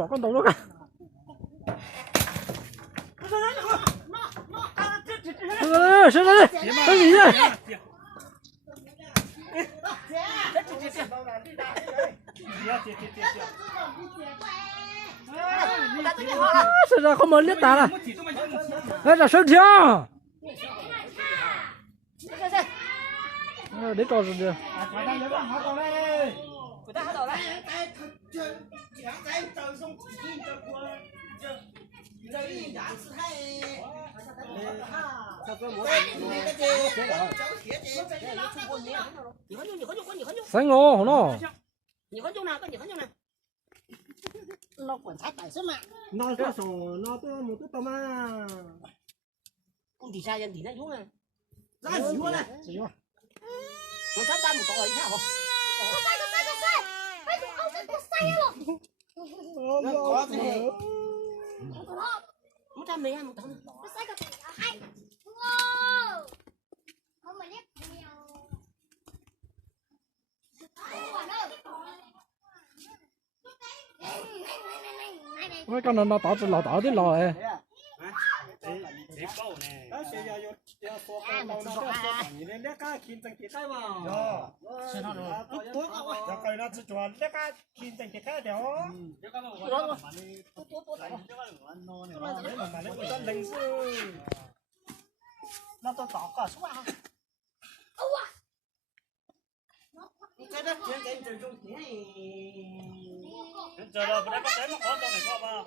抓个刀了个。是，是这后面脸大了，来这手枪。你搞什么？三个好了。你很久呢，你很久呢。老管才摆什么？那个说那都没得到嘛。工地下人地那用啊？那是我呢，是有。我才打不到一下哈。哎，我这个塞了。我这。我咋没啊？我等。我塞个嗨！哇！我们也不要。我讲拿刀子拿刀的拿哎。这高呢？那现在要说好，那说你的那个天真给开嘛？哟，是他的。多高？要搞那只抓那个天真给开的哦。那都早告诉我哈。你这个天真这种天。这个不能把这么夸张的说吧？